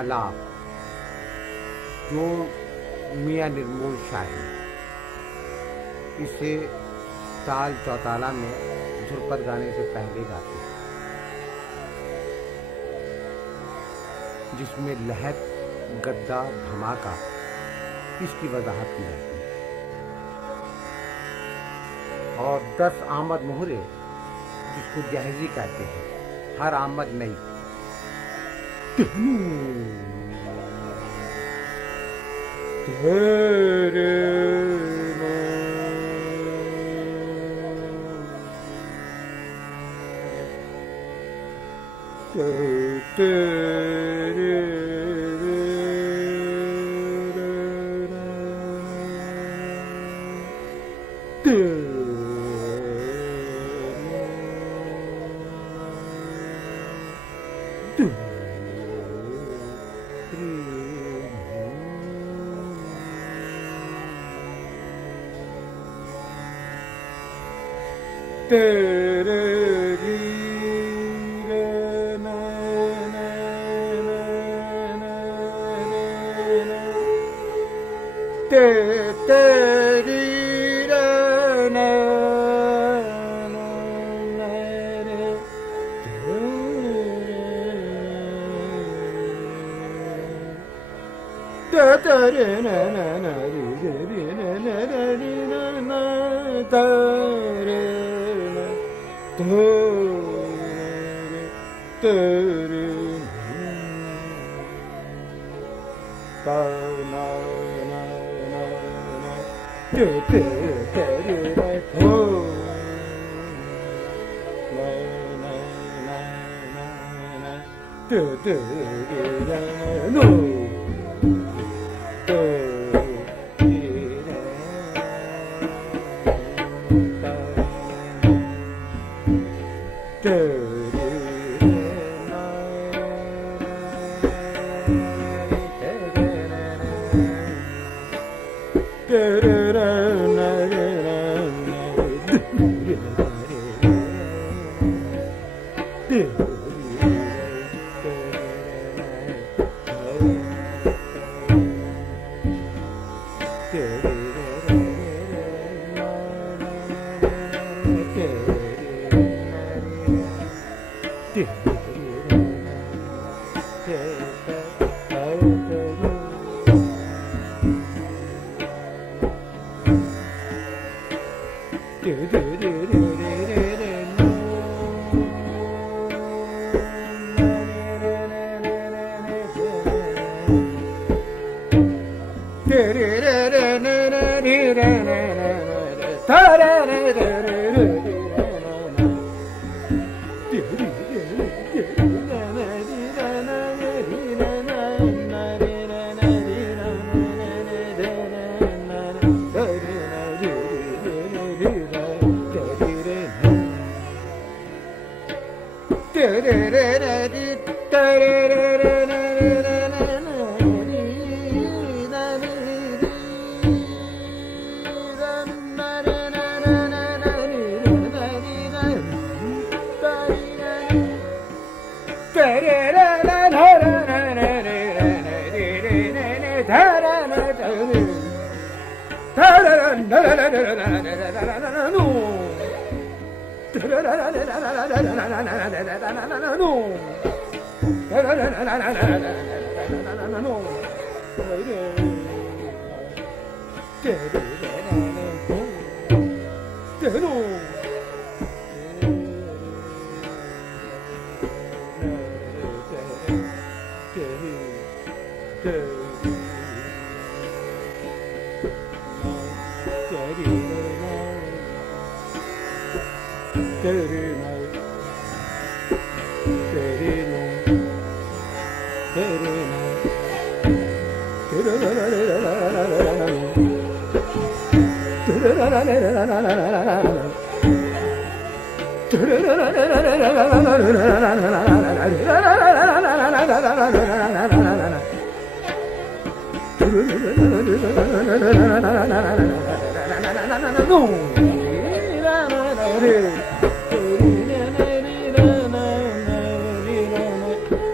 आलाप जो मियाँ निर्मोल शाही इसे ताल चौताला में ध्रुपद गाने से पहले गाते हैं, जिसमें लहर गद्दा धमाका इसकी वजाहत की जाती है। और 10 आमद मोहरे जिसको जहजी कहते हैं, हर आमद नई।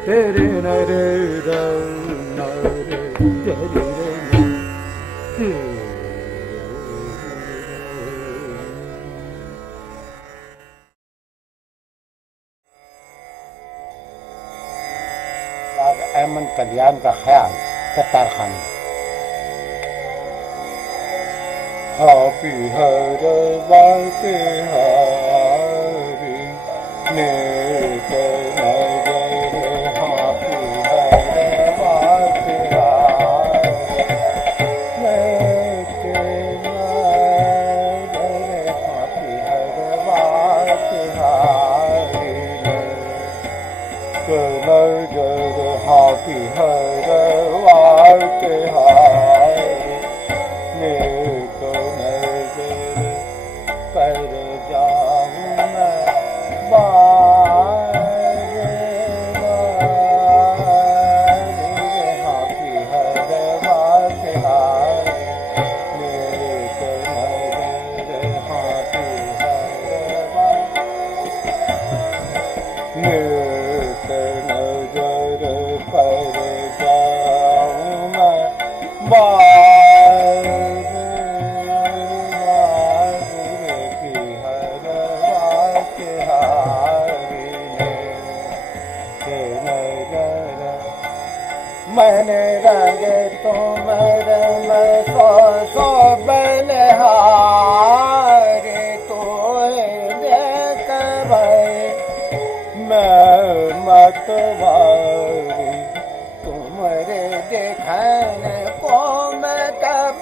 Tere na re da अमन कल्याण का ख्याल कतार खानी। हापी हर बाते हारी नेक नजर हापी हर बाते हारी नेक नजर हापी हर बाते हारी नेक नजर हापी हर बाते हारी नेक नजर कर जाऊं मैं बारे बारे हाथी हर बात हारे नेक नजर हाथी हर बात नेक नजर कर जाऊं मैं मैंने रंगे तुम मैं सो बलहारे तो देख भाई मैं मतवारी तुम्हारे देखने को मैं तब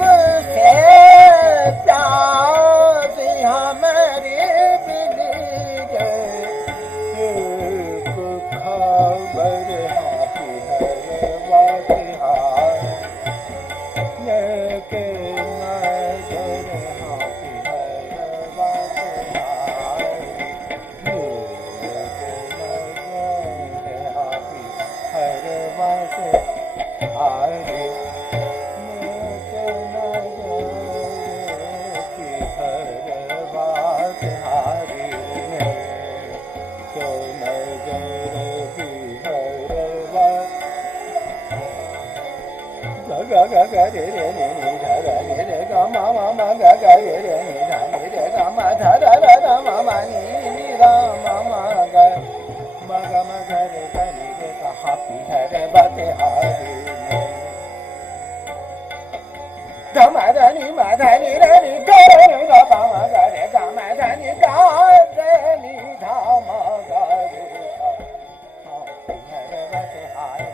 से प्यासी हमारी बिली गए खबर हाथी हर बात हार के नजर हाथी हर बात हार हाथी हर बात हारे ga ga ga re re ni ni da da re re ga ma ma ga ga re re ni da re re ga ma da da da da ma ma ni ni da ma ma ga ma ga re ga ni re ga happy hare bate hare da ma da ni re ni ga re ga ma ga re ga ma da ni ga re ni da ma ga re happy hare bate hare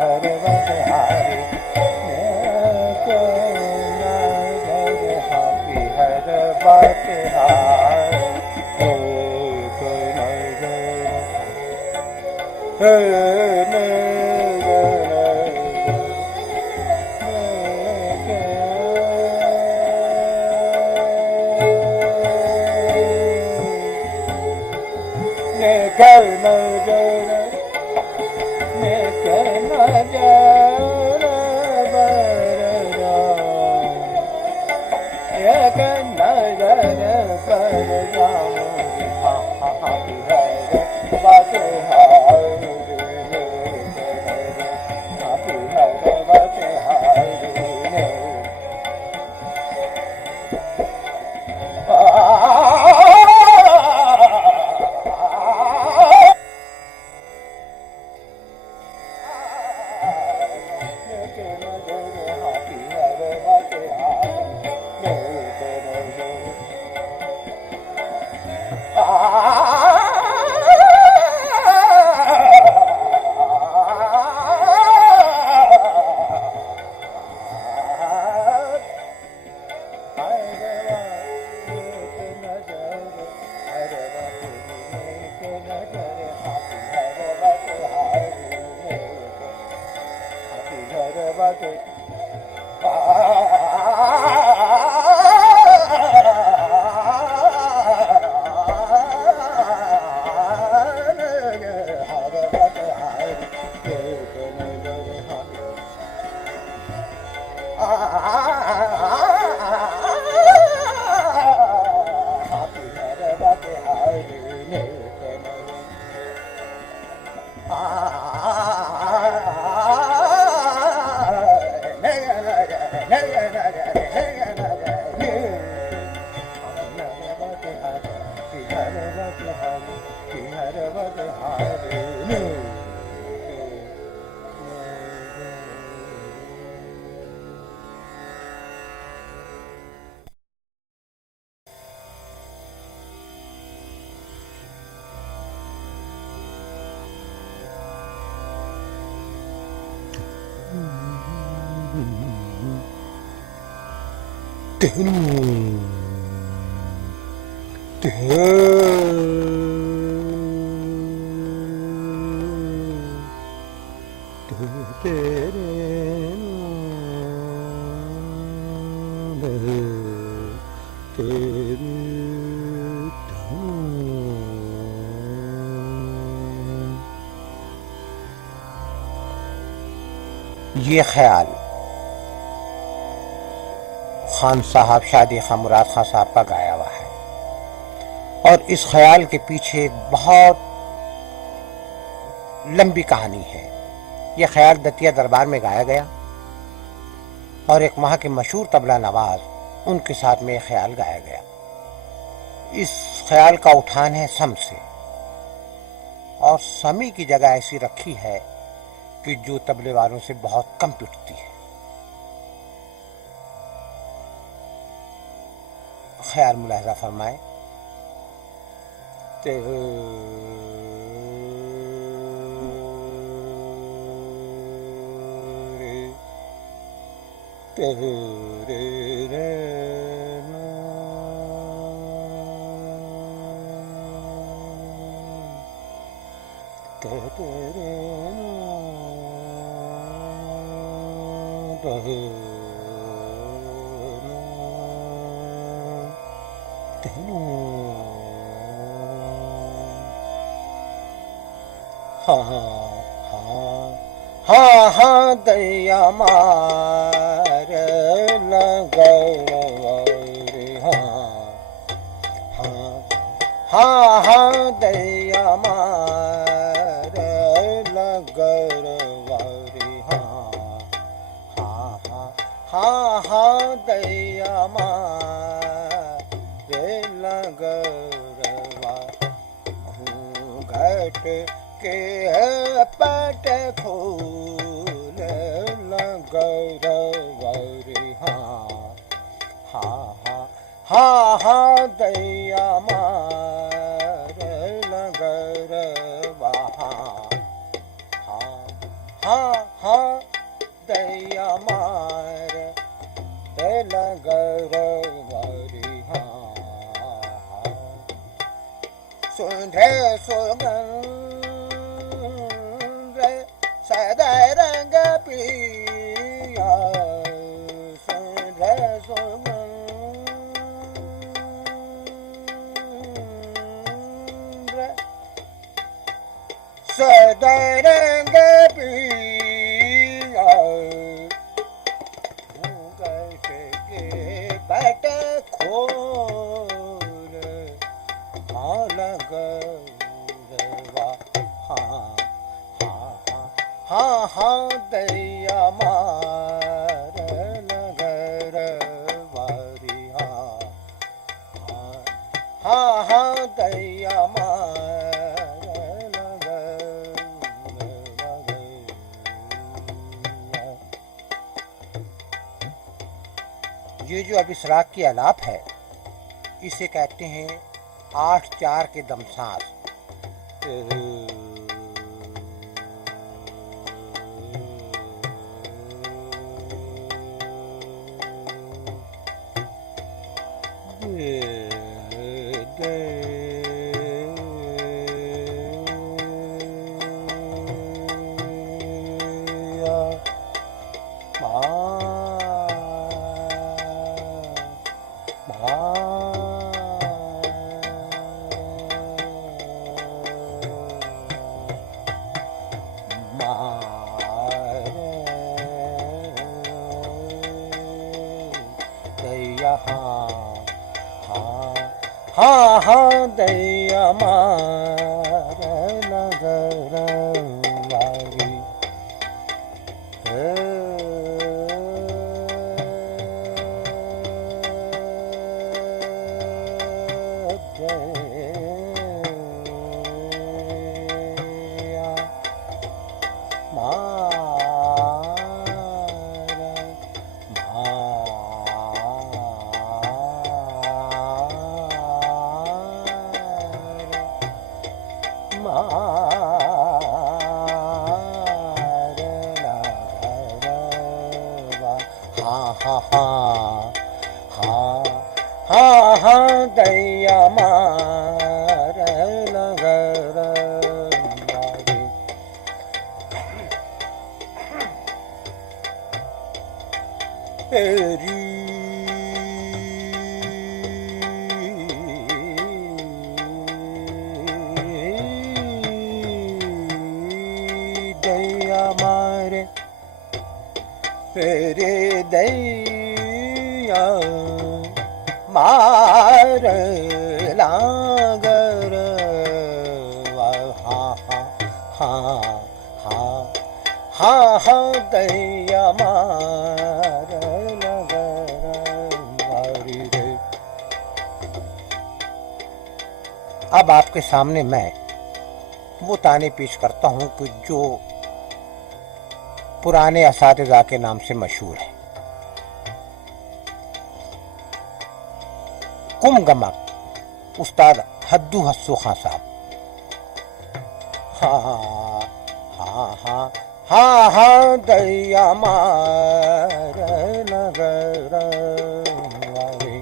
हरे बत हारे happy हर बात हारे ये ख्याल खान साहब शादी खां मुराद खां साहब का गाया हुआ है और इस ख्याल के पीछे एक बहुत लंबी कहानी है। यह ख्याल दतिया दरबार में गाया गया और एक वहाँ के मशहूर तबला नवाज उनके साथ में यह ख्याल गाया गया। इस ख्याल का उठान है सम से और समी की जगह ऐसी रखी है कि जो तबले वालों से बहुत कम पिटती है। ख्याल मुलाहिजा फरमाए। हाँ दैया मार लगौरे हाँ दैया मार लगौरे हाँ दैया मार लगौरवा घूंघट के पट खोल लगौरवरी हाँ दैया मार लगौरवा हाँ दैया मार लगौरवरी सुंदर सुगंध सदा रंग पिया सुंदर सुगंध सदा रंग पिया पट खोल लगौरवा हाँ दैया मार लगौरवारी हाँ दैया मार लगौरवारी। ये जो अब इस राग की आलाप है इसे कहते हैं 8/4 के दमसांस। हाँ दैया मार लगौरवारी दैया मार नगर तेरी दैया मारे तेरे दैया मार लागर हाँ हाँ हाँ हाँ हाँ दैया मार लगर मारी रे। अब आपके सामने मैं वो ताने पेश करता हूं कि जो पुराने असातिज़ा के नाम से मशहूर है। कुम गमक उस्ताद हद्दू हस्सू खां साहब। हाँ हाँ हाँ हाँ हाँ दैया मार नगर वाले।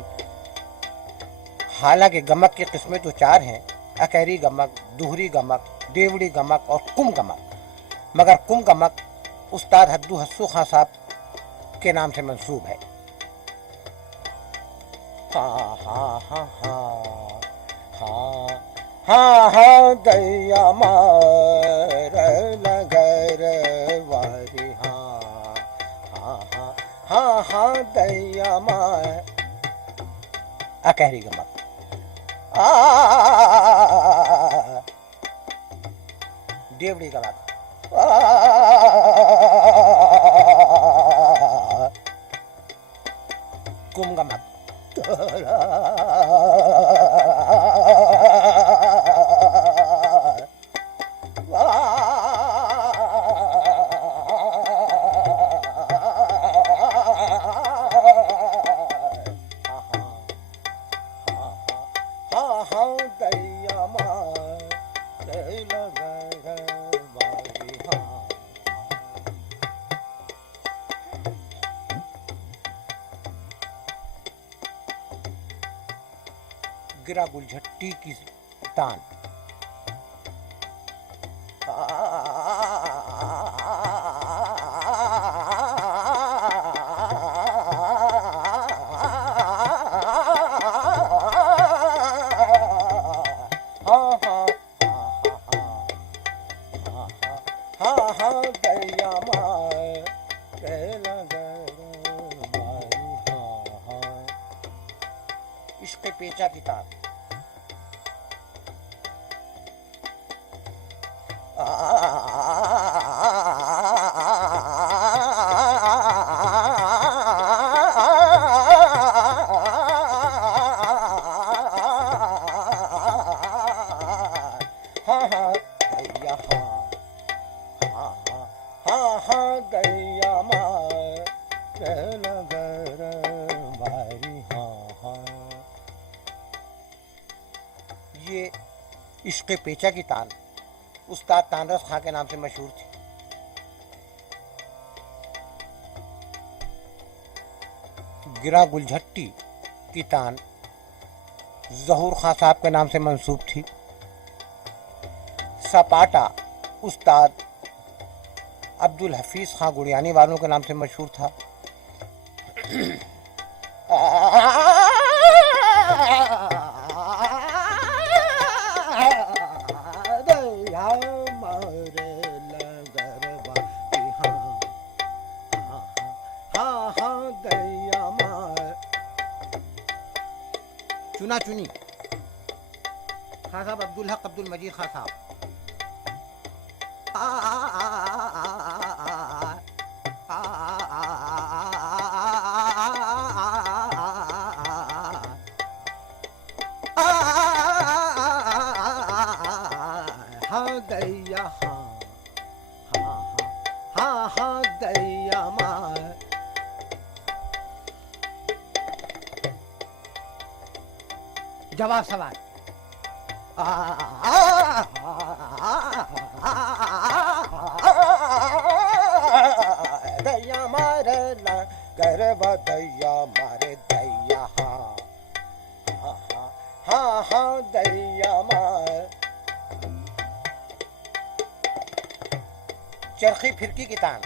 हालांकि गमक की किस्में तो चार हैं, अकहरी गमक, दुहरी गमक, देवड़ी गमक और कुम गमक, मगर कुम गमक उस्ताद हद्दू हस्सू खां साहब के नाम से मंसूब है। हाँ हाँ हाँ हाँ हाँ हाँ हाँ दैया मार नगर वारी। हाँ हाँ हाँ हाँ हाँ दैया मार अकहरी गमक। देवड़ी गमक। कुम गमक। गिरा गुलझट्टी की तान। इश्क़ पेचा की तान। ये इश्क़ पेचा की तान उस्ताद तानरस खां के नाम से मशहूर थी। गिरा गुलझट्टी की तान ज़हूर खां साहब के नाम से मंसूब थी। सपाटा उस्ताद अब्दुल हफीज खां गुड़ियानी वालों के नाम से मशहूर था। चुना चुनी खां साहब अब्दुल हक अब्दुल मजीद खां साहब। हाँ दैया हाँ हाँ हाँ हाँ दैया मार। जवाब सवाल। दैया मारे गरबा दैया मारे दैया हाँ दैया मार चरखी फिरकी की तान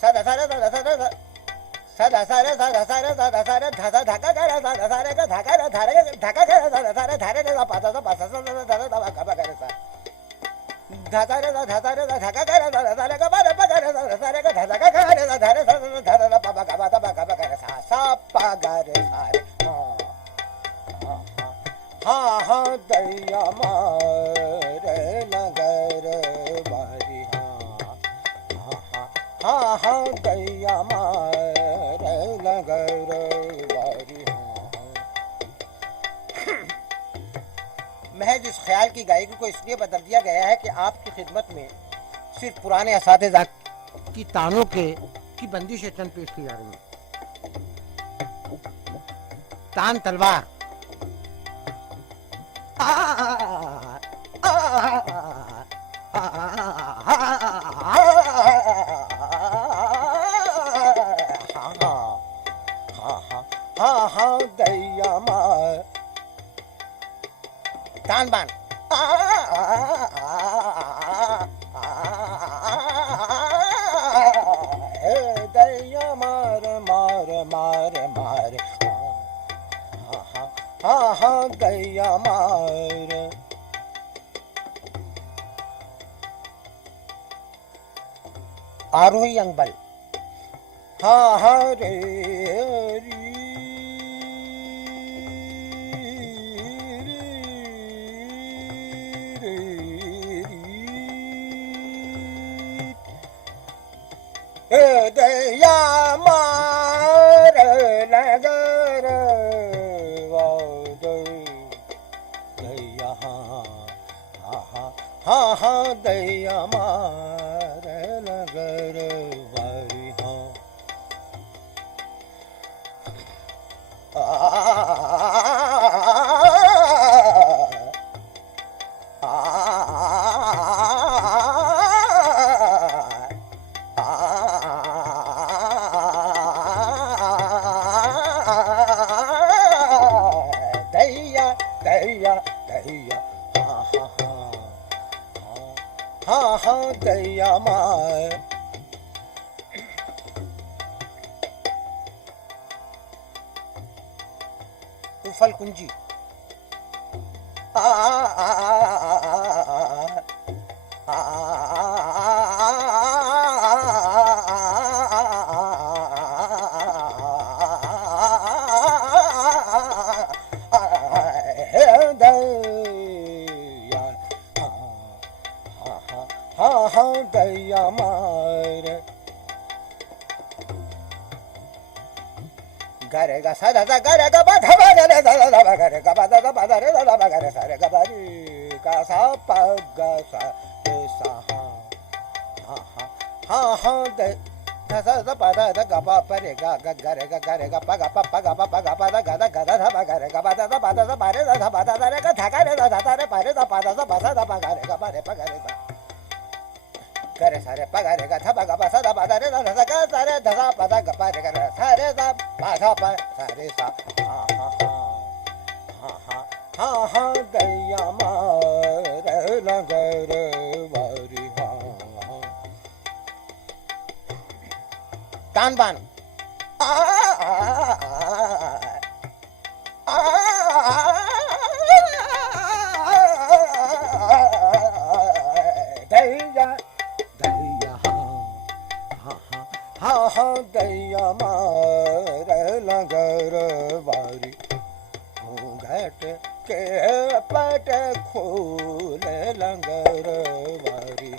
सदा सारे सदा सारे सदा सारे सदा सारे सदा सारे धसा धका करे सदा सारे का धका रे धारे धका करे सदा सारे धारे रे पासा सा पासा सा धसा दबा कबा करे सा धसा रे धका करे सदा सारे का बारे पकड़े सदा सारे का धसा का करे सदा धारे सा धसा पापा कबा दबा कबा करे सा पा गरे सारे हाँ दैया मारे नगर बारी हाँ दैया मारे नगर बारी महज इस ख्याल की गायकी को इसलिए बदल दिया गया है कि आपकी खिदमत में सिर्फ पुराने असातिज़ा की तानों की बंदिशें चंद पेश की जा रही हैं। तान तलवार हाँ दैया मार तान बान दैया मार मार मार मार हाँ दैया मार आरोही अंगबल हाँ रे री दैया मार नगर दैया हाँ दैया मार नगर वारी दैया दैया दैया हाँ दैया मार उफल कुंजी हाँ दैया मार गरे गा सा दा गरे गा बा धा बा गरे दा दा बा गरे गा बा दा दा बा दा रे दा बा गरे सा रे गा बा री का सा पा गा सा रे सा हाँ दे धा सा दा बा दा गा बा प रे गा गा गरे गा पा गा पा गा पा दा गा दा धा बा गरे गा बा दा बा रे दा बा दा रे गा धा गा रे दा रे पा रे दा पा दा बा सा दा बा गरे गा बा रे पा गरे सा करे सारे पगारे का थपा का सा दा बा दा रे दा धा का सारे धा पा दा गा पा रे गा सारे दा पा धा पा सारे सा हाँ दैया मार नगर वारी तान बान दैया हाँ दैया मार नगर वारी घट के पट खोल लंगर वारी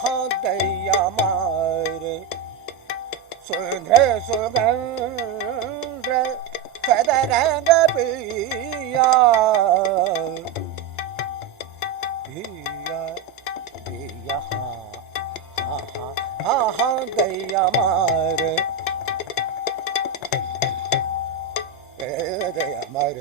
हाँ दैया मार सुंदर सुगंध सदरंग पिया पिया हाँ दैया मार दैया मार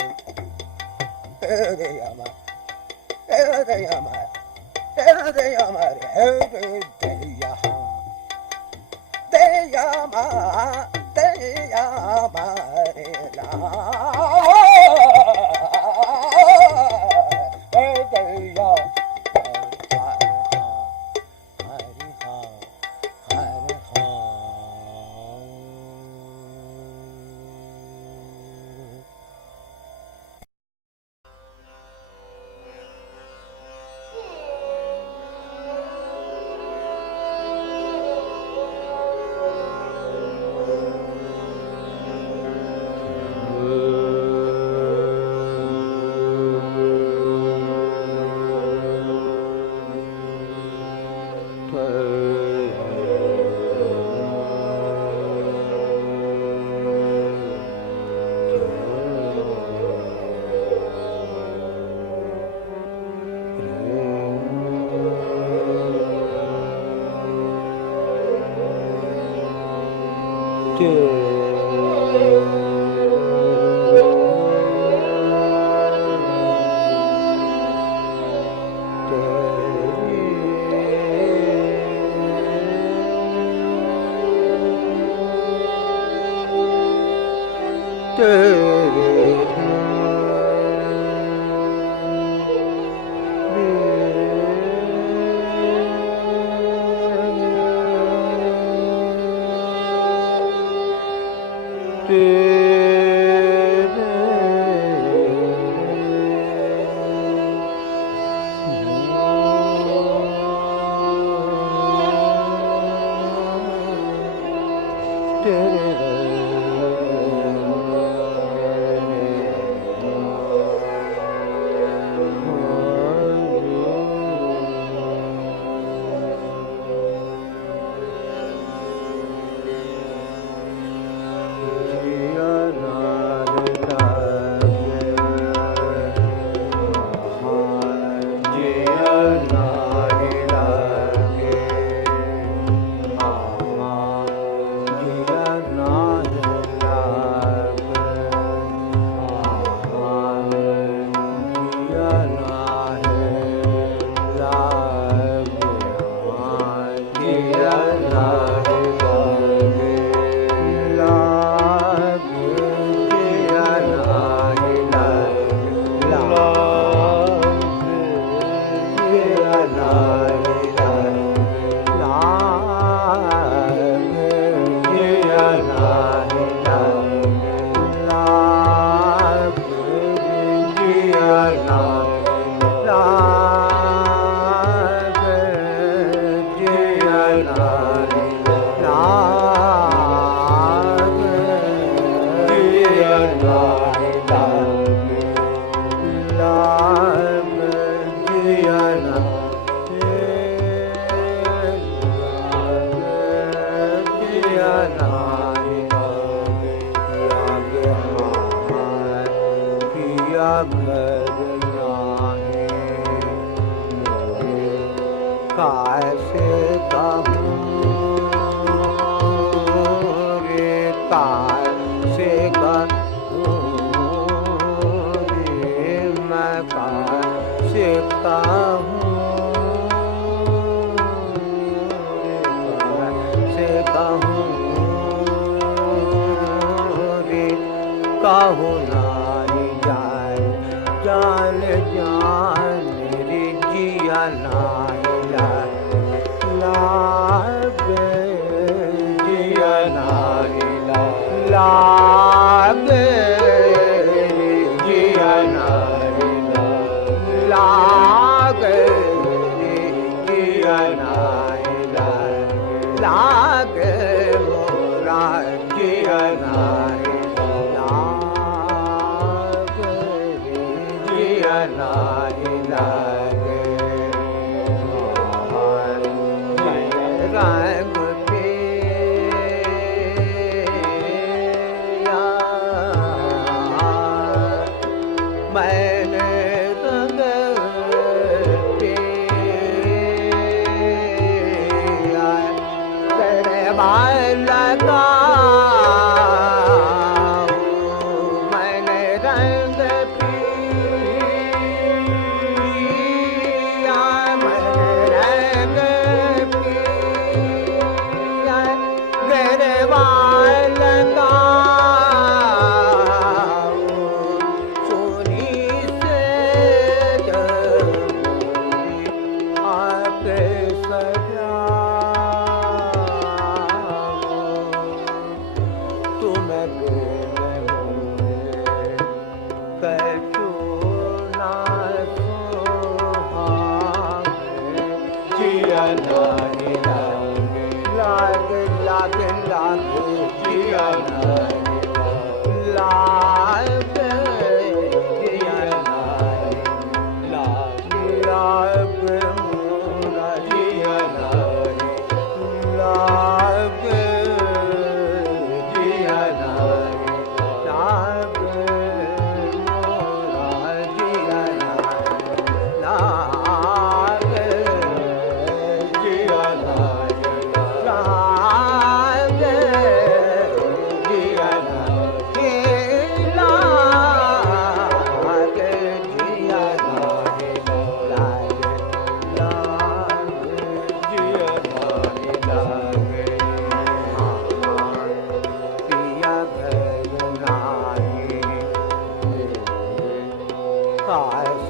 काश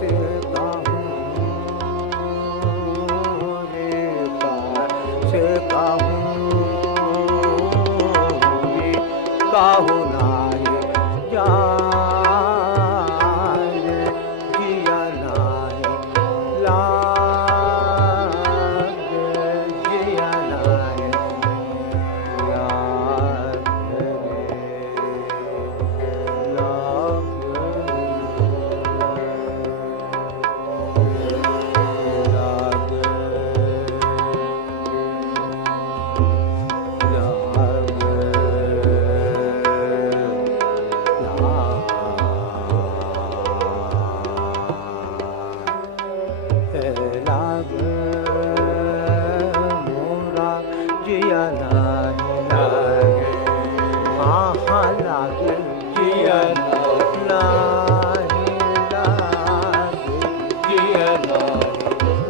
कहूँ रे काश कहूँ रे कहूँ नाय जान जिया नाय लाग जिया नाय लाग मोरा जिया नाय लागे हाँ हाँ लागे जिया नाय लागे जिया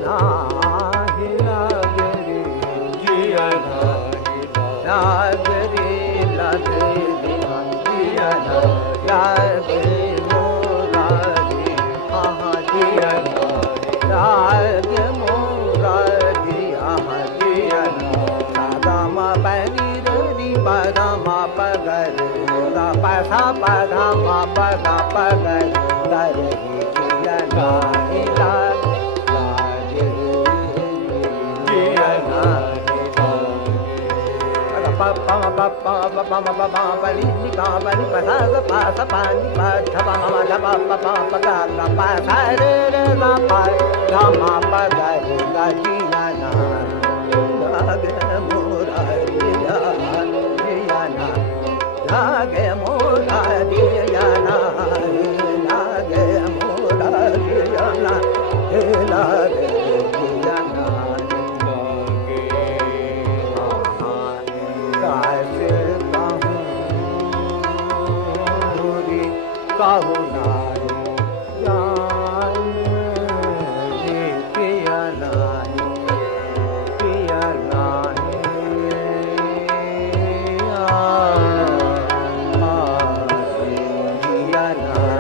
नाय लागे रे जिया लागे रे लागे जिया लागे मोरा रे हाँ हाँ जिया लागे मोरा जिया जिया सादा मा पैनी री पादा मा पगर रा पैसा पादा मा पगा पगर कर जिया नाय लागे जिया नाय pa pa pa pa pa pa pa pa pa ni ni ka pa ni pa sa pa ni pa tha pa ma ma pa pa pa pa ga ga pa sa re re ga pa ga ma pa ga re ga ji na na ga ge mora ri ya na ga ge mora ri ya na la ge mora ri ya na la ge ya na काश कहूँ रे कहूँ नाय जान रे पिया नाय पिया नाय जिया नाय जिया नाय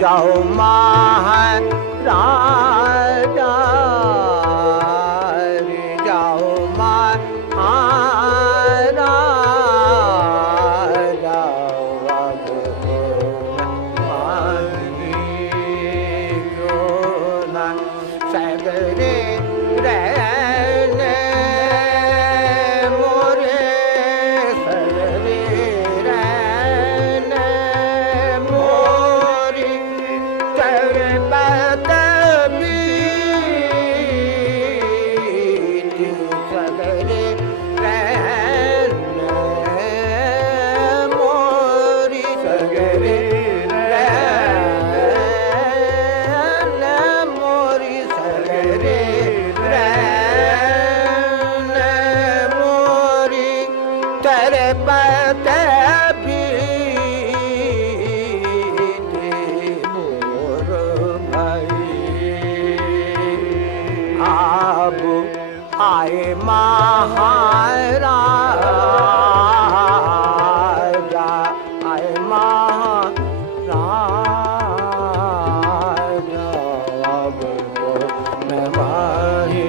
जाओ महाराजा रे जाओ महाराजा अब माही क्यों न सगरे रहने मोरे सगरे रहने मोरी तेरे पद बीती सगरे रहने मोरी सगरे रहने मोरी सगरे रहने मोरी तेरे पद बीती मोर भाई अब आए महाराजा आए महाराजा अब तो मैं माही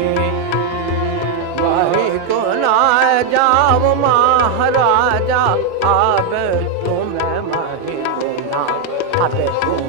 को ना जाओ महाराजा अब तुम माही को ना अब तुम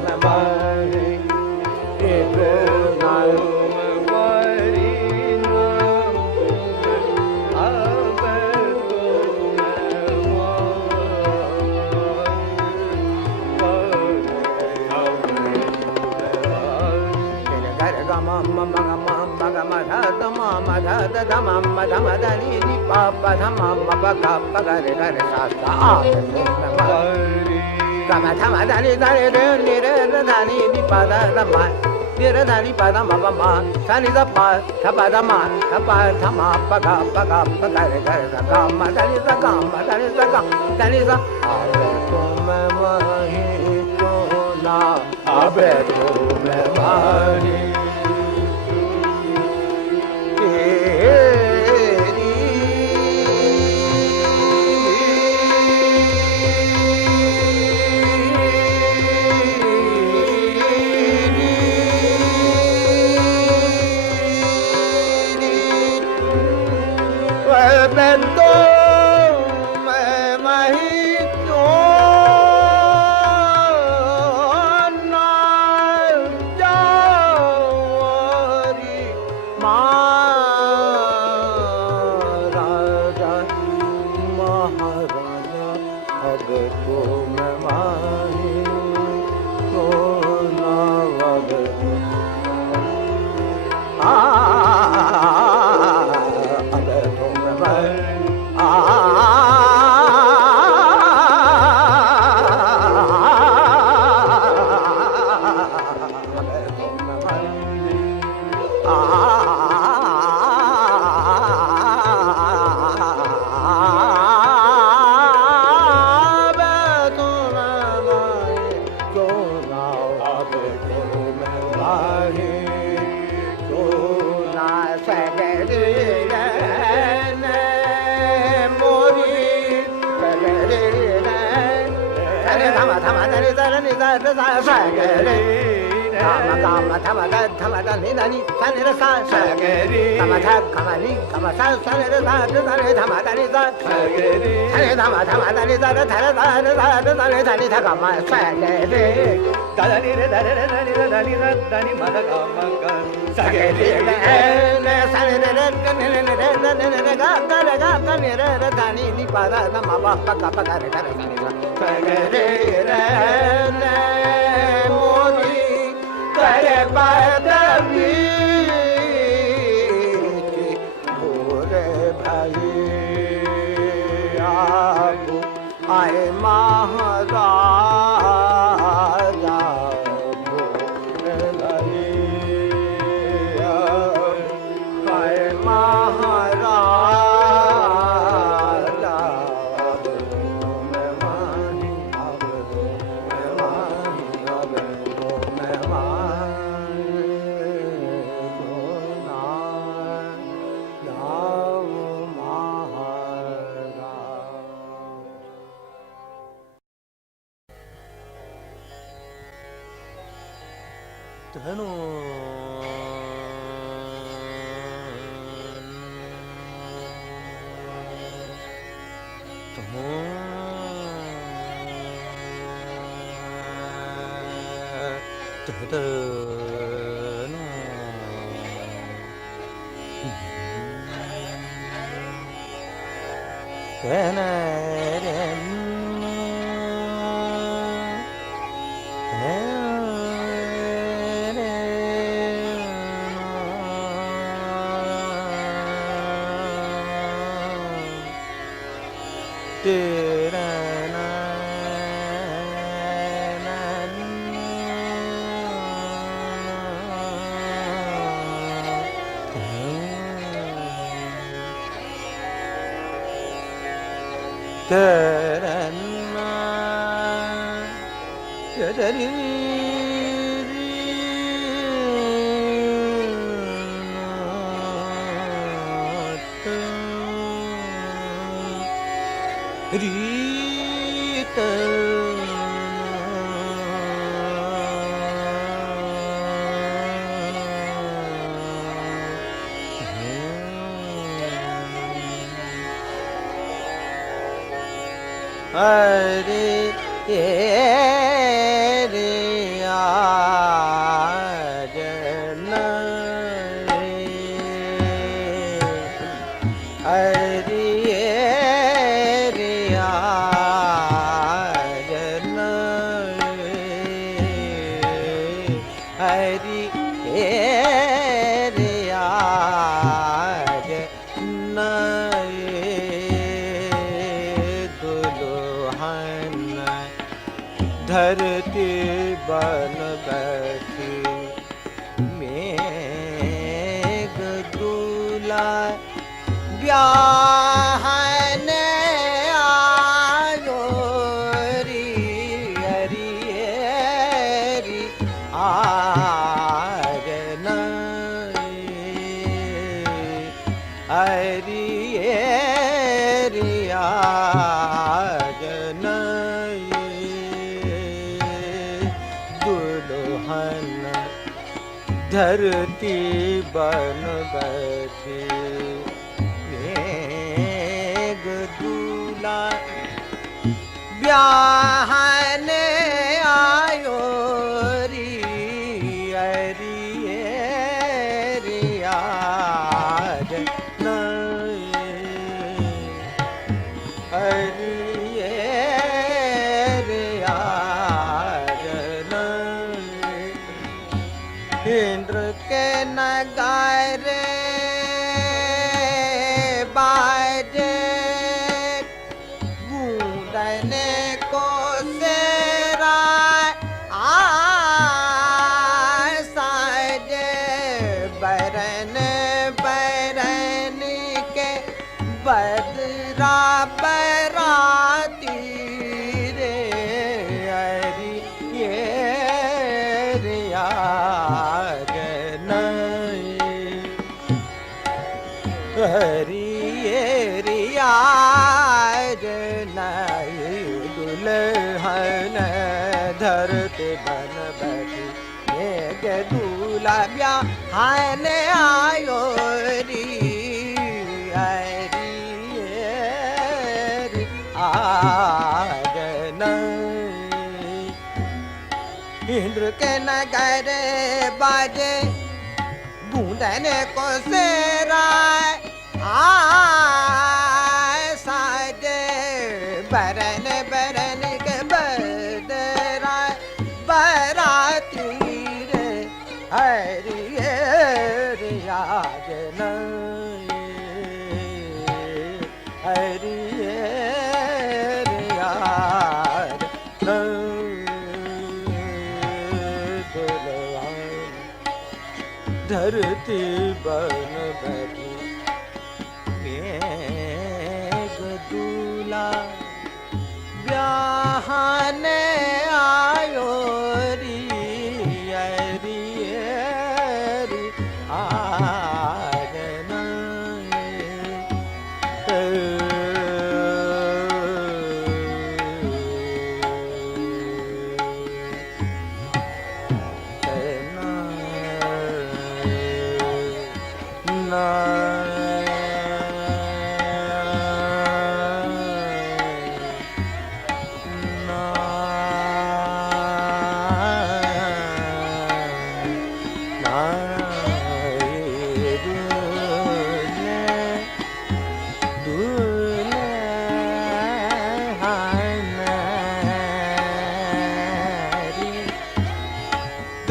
माही को ना अबे तुम माही आए महाराजा आए महाराजा धनु रीत अरे रे आजन अरे रे आजन हरि रे आजन धरती बन बैठी मेघ दूला ब्याहने आयो री हरी री आजन हरी री आजन धरती बन बैठी मेघ दूला ब्याहने आयो री हरी री आजन हरी री आजन इंद्र के नगारे बाजे गूंजने को सेरा साजे बरन बरन के बदरा बराती रे हरी रे हरी रिया दुल्हन धरती बन बैठी मेघ दूला ब्याहन आयो री हरी आजन इंद्र के नगर बाजे गूंजने को सेरा साजे बरन बरन के बदरा बराती रे हरी रे आजन हरी रे आजन धरती बन बैठी मेघ दूला ब्याहने आयो री हरी री आजन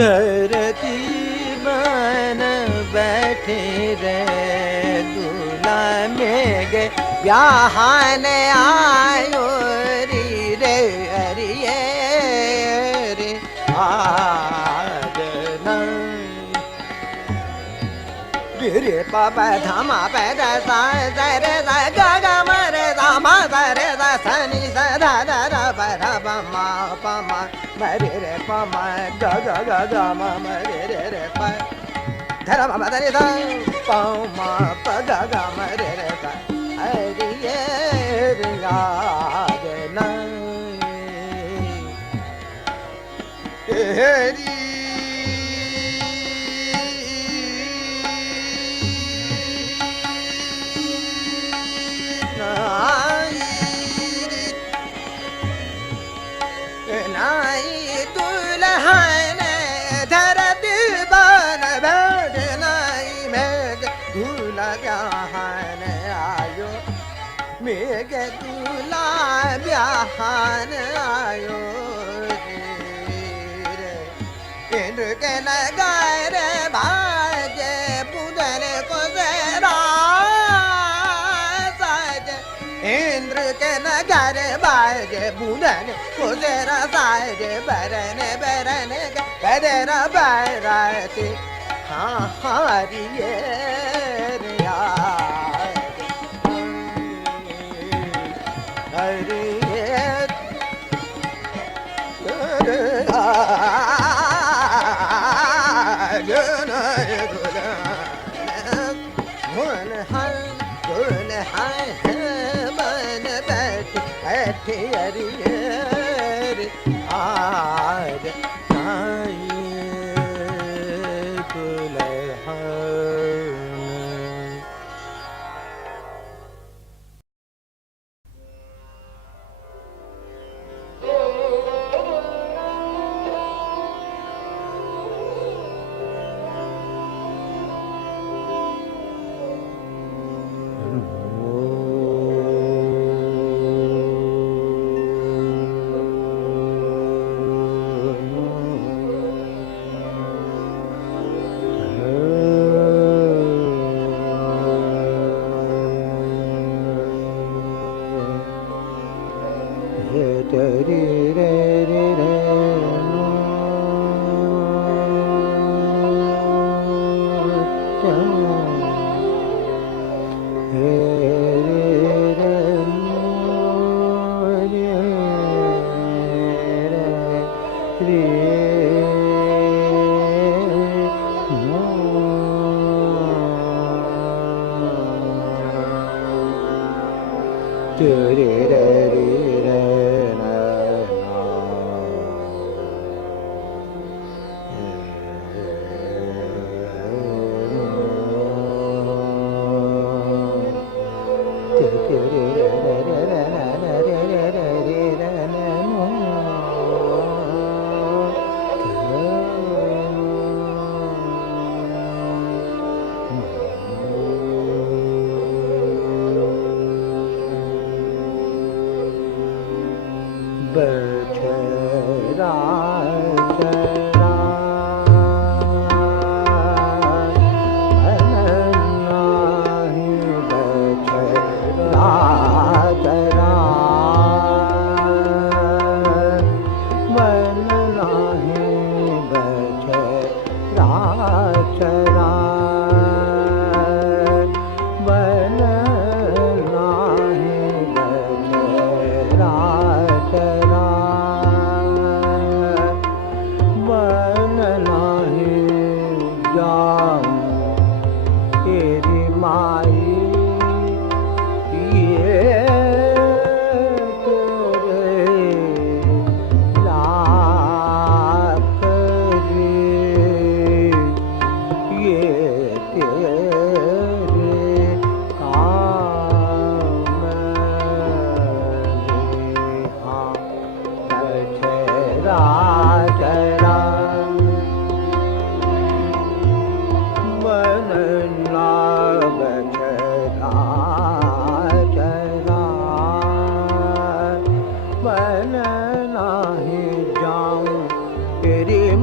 धरती बन बैठे रे दूल्हा में गे ब्याहने आयो री रे अरिये रे आज रे पापा धामा पैदा सा रे सा गा गा मरे धामा सा रे सा सनी सा धा धा धा पा धा पा मा मरे रे पा मा गा गा गा गा मा मरे रे रे पा धरा मा धरे धा पा मा पा गा गा मरे रे सा अरे ये रे याद ना तेरी नाई दुल्हन धरती बन बैठ नाई मेघ दूल्हा ब्याहन आयो मेघ दूल्हा ब्याहन आयो इंद्र के नगाए रे भाजे पूजन को सेरा इंद्र के नगर बाजे बुधन कुजरा साजे बरन बरन बदरा बरती हाँ हारिये हरिये हरियर आज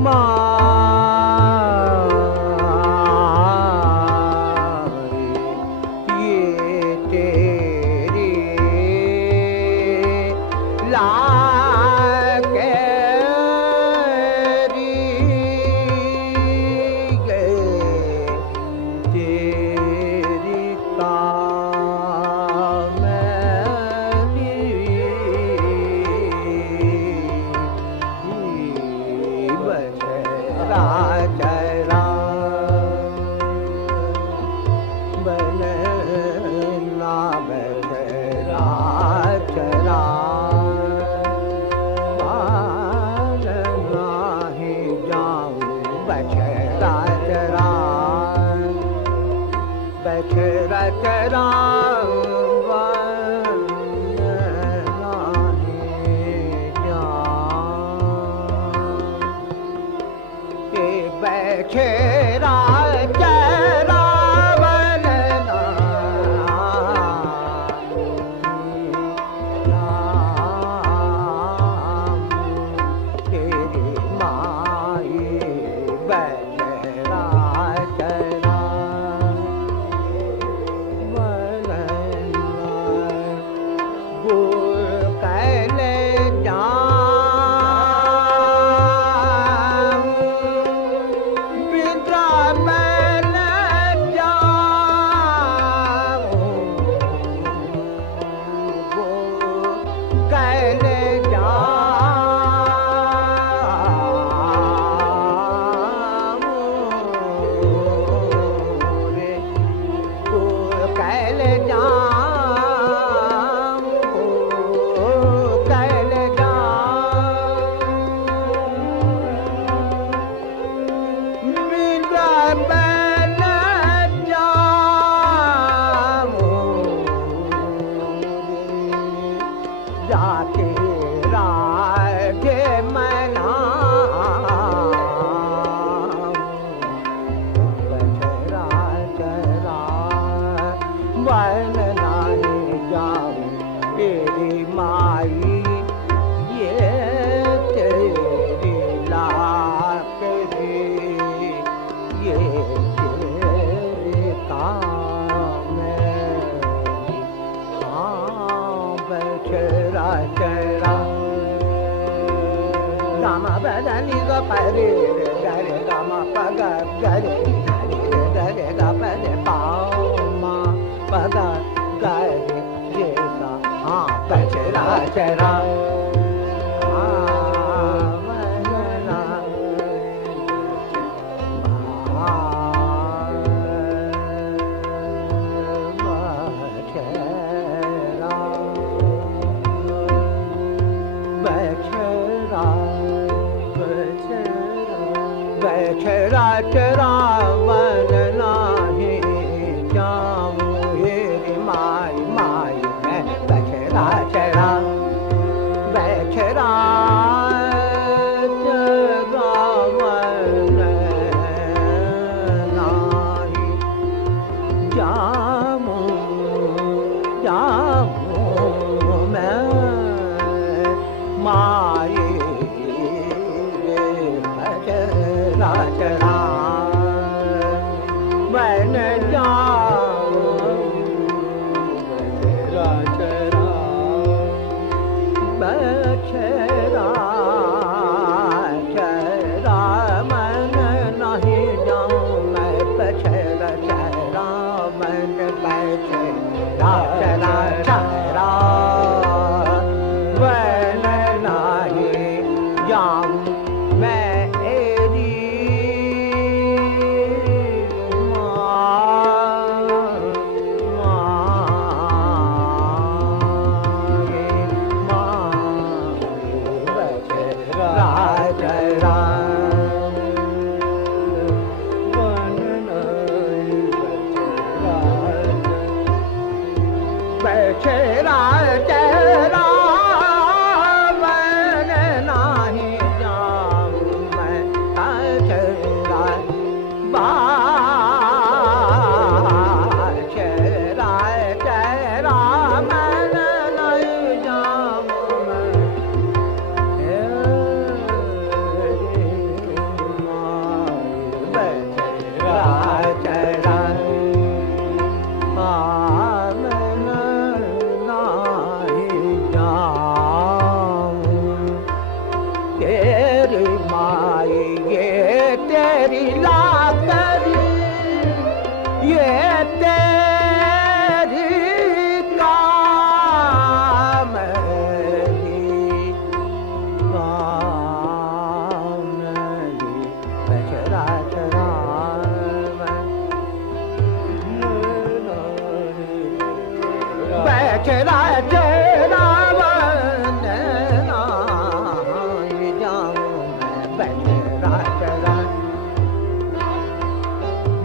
माँ चरा बन ना बचरा चरा बाल नाही जाऊं बचरा चरा बचरा चरा बछड़ा चरा बनना तेरी माई बछड़ा चरा बनना गुर कैले जा जाके राजे मना बछड़ा चरा बन नहीं जाऊं तेरी माई ये तेरी लाख ये तेरे काम बछड़ा चरा गामा बदनी ग परे गरे गामा पग गरे गरे गरे ग परे पामा पग गरे ये सा हाँ बछड़ा चरा बछड़ा चरा मन नाही जाऊं हेरी माई माई मैं बछड़ा चरा बछड़ा चरा मन नाही जाऊं जाऊं मैं माई चरा बन जाऊं बछड़ा चरा बछड़ा चरा मन नहीं जाऊं मैं बछड़ा चरा मन बछड़ा चरा चरा बन नहीं जाऊं मैं बछड़ा चरा बन नाही जाऊं मैं बछड़ा बछड़ा चरा मन नहीं जाऊं मैं बछड़ा चरा तेरी माई ये तेरी लाकरी ये तेरी कामली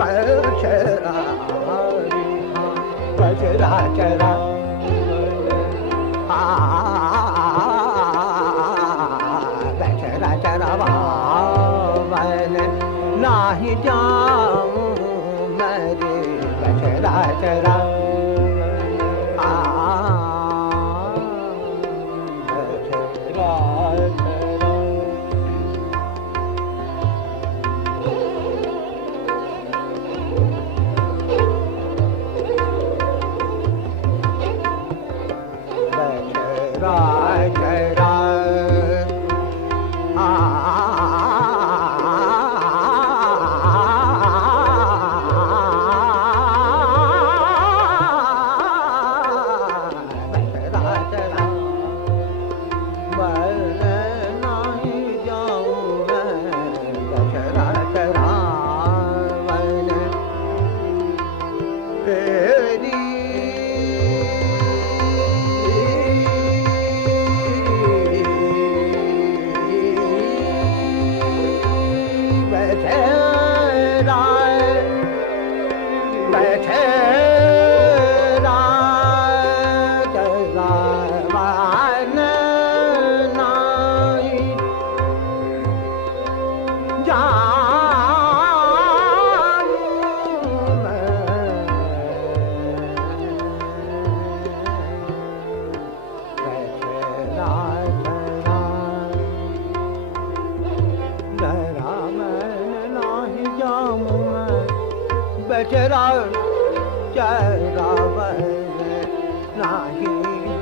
बचरा बचरा चरा बचरा चरा बावन नाही जाऊं मेरे बचरा चरा बचरा चरा नाही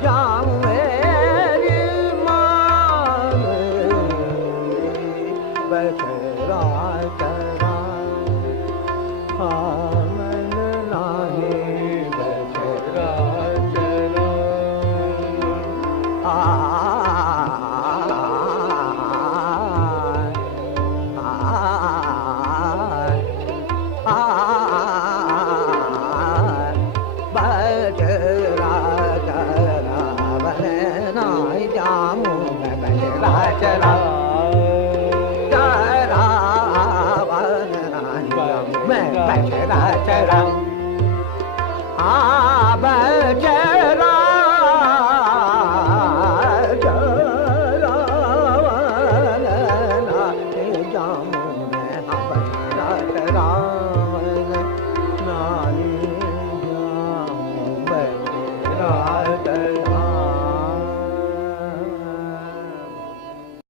जाऊं मेरी मां बचरा चरा मन नाही बचरा चरा चरा चरा मैं बचरा चरा